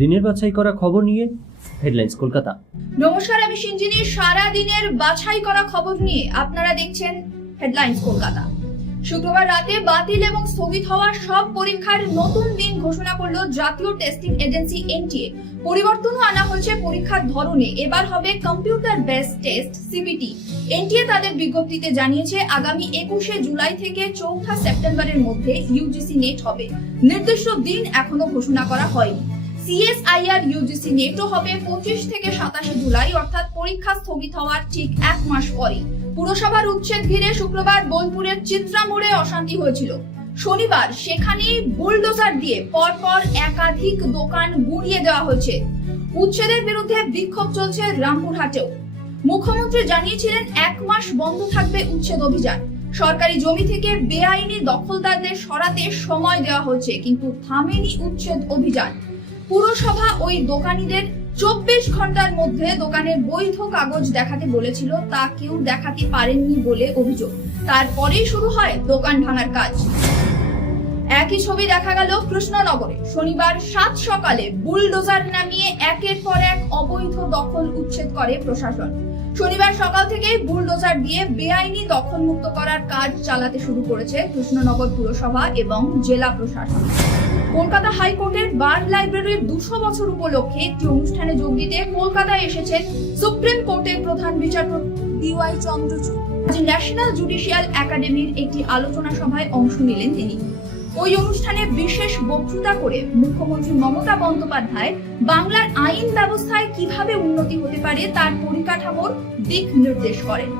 দিনের বাছাই করা খবর নিয়ে হেডলাইন্স কলকাতা। নমস্কার, আমি সিঞ্জিনী সারা দিনের বাছাই করা খবর নিয়ে আপনারা দেখছেন হেডলাইন্স কলকাতা। শুক্রবার রাতে বাতিল এবং স্থগিত হওয়া সব পরীক্ষার নতুন দিন ঘোষণা করল জাতীয় টেস্টিং এজেন্সি এনটিএ। পরিবর্তনও আনা হয়েছে পরীক্ষার ধরনে। এবার হবে computer base test CBT NTA তাদের বিজ্ঞপ্তিতে জানিয়েছে, আগামী একুশে জুলাই থেকে চৌঠা সেপ্টেম্বরের মধ্যে ইউজিসি নেট হবে। নির্দিষ্ট দিন এখনও ঘোষণা করা হয়নি। সিএসআইআর ইউজিসি নেটও হবে পঁচিশ থেকে সাতাশে জুলাই, অর্থাৎ পরীক্ষা স্থগিত হওয়ার ঠিক এক মাস পরে পুরসভার উচ্ছেদ ঘিরে শুক্রবার বোলপুরের চিত্রা মোড়ে অশান্তি হয়েছিল। শনিবার সেখানেই বুলডোজার দিয়ে পরপর একাধিক দোকান গুঁড়িয়ে দেওয়া হয়েছে। উচ্ছেদের বিরুদ্ধে বিক্ষোভ চলছে রামপুরহাটেও। মুখ্যমন্ত্রী জানিয়েছিলেন এক মাস বন্ধ থাকবে উচ্ছেদ অভিযান। সরকারি জমি থেকে বেআইনি দখলদারদের সরাতে সময় দেওয়া হচ্ছে কিন্তু থামেনি উচ্ছেদ অভিযান। পুরসভা ওই দোকানিদের চব্বিশ ঘণ্টার মধ্যে দোকানের বৈধ কাগজ দেখাতে বলেছিল, তা কেউ দেখাতে পারেননি বলে অভিযোগ। তারপরেই শুরু হয় দোকান ভাঙার কাজ। একই ছবি দেখা গেল কৃষ্ণনগরে। শনিবার সাত সকালে বুলডোজার নামিয়ে একের পর এক অবৈধ দখল উচ্ছেদ করে প্রশাসন। শনিবার সকাল থেকে বুলডোজার দিয়ে বেআইনি দখলমুক্ত করার কাজ চালাতে শুরু করেছে কৃষ্ণনগর পুরসভা এবং জেলা প্রশাসন। কলকাতা হাইকোর্টের বার লাইব্রেরির দুশো বছর উপলক্ষে একটি অনুষ্ঠানে যোগ দিতে কলকাতায় এসেছেন সুপ্রিম কোর্টের প্রধান বিচারপতি ডিওয়াই চন্দ্রচূড়। ন্যাশনাল জুডিশিয়াল একাডেমির একটি আলোচনা সভায় অংশ নিলেন তিনি। ওই অনুষ্ঠানে বিশেষ বক্তৃতা করে মুখ্যমন্ত্রী মমতা বন্দ্যোপাধ্যায় বাংলার আইন ব্যবস্থায় কীভাবে উন্নতি হতে পারে তার পরিকাঠামোর দিক নির্দেশ করেন।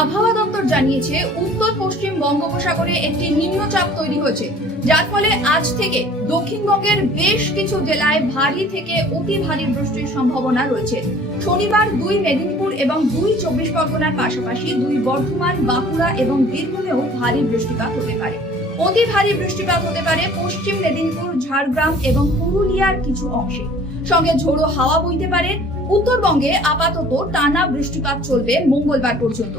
আবহাওয়া দপ্তর জানিয়েছে, উত্তর পশ্চিম বঙ্গোপসাগরে একটি নিম্নচাপ তৈরি হয়েছে, যার ফলে আজ থেকে দক্ষিণবঙ্গের বেশ কিছু জেলায় ভারী থেকে অতি ভারী বৃষ্টির সম্ভাবনা রয়েছে। শনিবার দুই মেদিনীপুর এবং দুই চব্বিশ পরগনার পাশাপাশি দুই বর্ধমান, বাঁকুড়া এবং বীরভূমেও ভারী বৃষ্টিপাত হতে পারে। অতি ভারী বৃষ্টিপাত হতে পারে পশ্চিম মেদিনীপুর, ঝাড়গ্রাম এবং পুরুলিয়ার কিছু অংশে। সঙ্গে ঝোড়ো হাওয়া বইতে পারে। উত্তরবঙ্গে আপাতত টানা বৃষ্টিপাত চলবে মঙ্গলবার পর্যন্ত।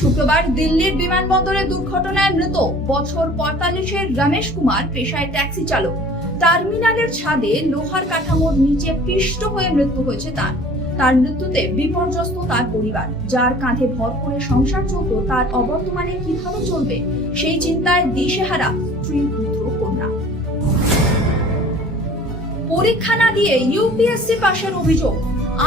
শুক্রবার দিল্লির বিমানবন্দরে দুর্ঘটনায় মৃত বছর পঁয়তাল্লিশের রমেশ কুমার পেশায় ট্যাক্সি চালক। টার্মিনালের ছাদে লোহার কাঠামোর নিচে পিষ্ট হয়ে মৃত্যু হয়েছে তার। তার মৃত্যুতে বিপর্যস্ত তার পরিবার, যার কাঁধে ভর করে সংসার চলত, তার অবর্তমানে কীভাবে চলবে সেই চিন্তায় দিশেহারা স্ত্রী পুত্র পরীক্ষা না দিয়ে ইউপিএসসি পাশের অভিযোগ।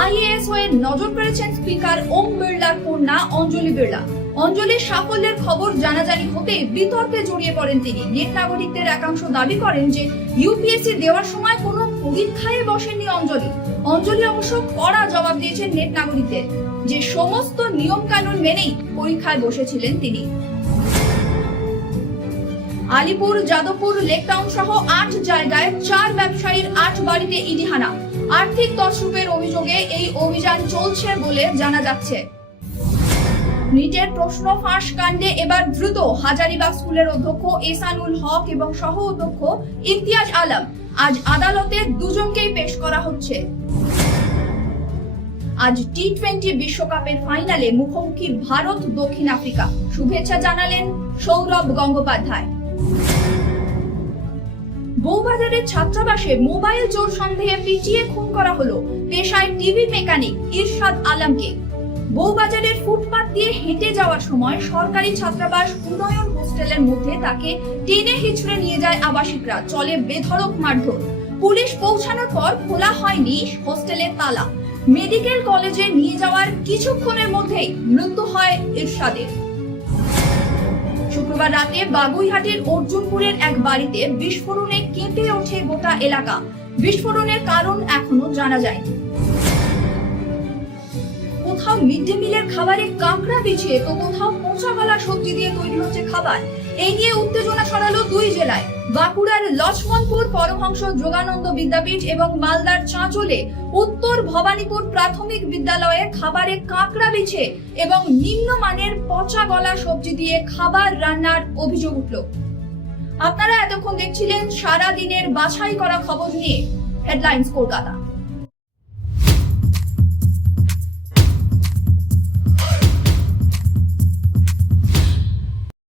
আইএএস হয়ে নজর করেছেন স্পিকার ওম বিড়লার কন্যা অঞ্জলি বিড়লা। অঞ্জলির সাফল্যের খবর জানাজানি হতেই বিতর্কে জড়িয়ে পড়েন তিনি। নেট নাগরিকদের একাংশ দাবি করেন যে ইউপিএসসি দেওয়ার সময় কোনো পরীক্ষায় বসেননি অঞ্জলি। অঞ্জলি অবশ্য কড়া জবাব দিয়েছেন নেট নাগরিকদের। যে সমস্ত নিয়ম কানুন মেনেই পরীক্ষায় বসেছিলেন তিনি। আলিপুর, যাদবপুর, লেকটাউন সহ আট জায়গায় চার ব্যবসায়ীর আট বাড়িতে ইডি হানা। আর্থিক তছরূপের অভিযোগে এই অভিযান চলছে বলে জানা যাচ্ছে। নিটের প্রশ্ন ফাঁস কাণ্ডে এবার দ্রুত হাজারিবাগ স্কুলের অধ্যক্ষ এসানুল হক এবং সহ অধ্যক্ষ ইমতিয়াজ আলম। আজ আদালতে দুজনকেই পেশ করা হচ্ছে। আজ টি টোয়েন্টি বিশ্বকাপের ফাইনালে মুখোমুখি ভারত দক্ষিণ আফ্রিকা। শুভেচ্ছা জানালেন সৌরভ গঙ্গোপাধ্যায়। বউবাজারের ছাত্রাবাসে মোবাইল চোর সন্দেহে পিটিয়ে খুন করা হলো পেশায় টিভি মেকানিক ইরশাদ আলমকে। বউবাজারের ফুটপাত দিয়ে হেঁটে যাওয়ার সময় সরকারি ছাত্রাবাস উন্নয়ন হোস্টেলের মধ্যে তাকে টেনে হিচড়ে নিয়ে যায় আবাসিকরা, চলে বেধড়ক মারধর। পুলিশ পৌঁছানোর পর খোলা হয়নি হোস্টেলের তালা। মেডিকেল কলেজে নিয়ে যাওয়ার কিছুক্ষণের মধ্যেই মৃত্যু হয় ইরশাদের। শুক্রবার রাতে বাগুইহাটের অর্জুনপুরের এক বাড়িতে বিস্ফোরণে কেঁপে ওঠে গোটা এলাকা। বিস্ফোরণের কারণ এখনও জানা যায়নি। কোথাও মিড ডে মিলের খাবারে কাঁকড়া বিছিয়ে তো কোথাও পচা গলা সবজি দিয়ে তৈরি হচ্ছে খাবার। এই নিয়ে উত্তেজনা ছড়ালো দুই জেলায়। বাঁকুড়ার লক্ষ্মণপুর পরমহংস যোগানন্দ বিদ্যাপীঠ এবং মালদার চাঁচলে উত্তর ভবানীপুর প্রাথমিক বিদ্যালয়ে খাবারে কাঁকড়া বিছে এবং নিম্নমানের পচা গলা সবজি দিয়ে খাবার রান্নার অভিযোগ উঠল। আপনারা এতক্ষণ দেখছিলেন সারা দিনের বাছাই করা খবর নিয়ে হেডলাইন্স কলকাতা।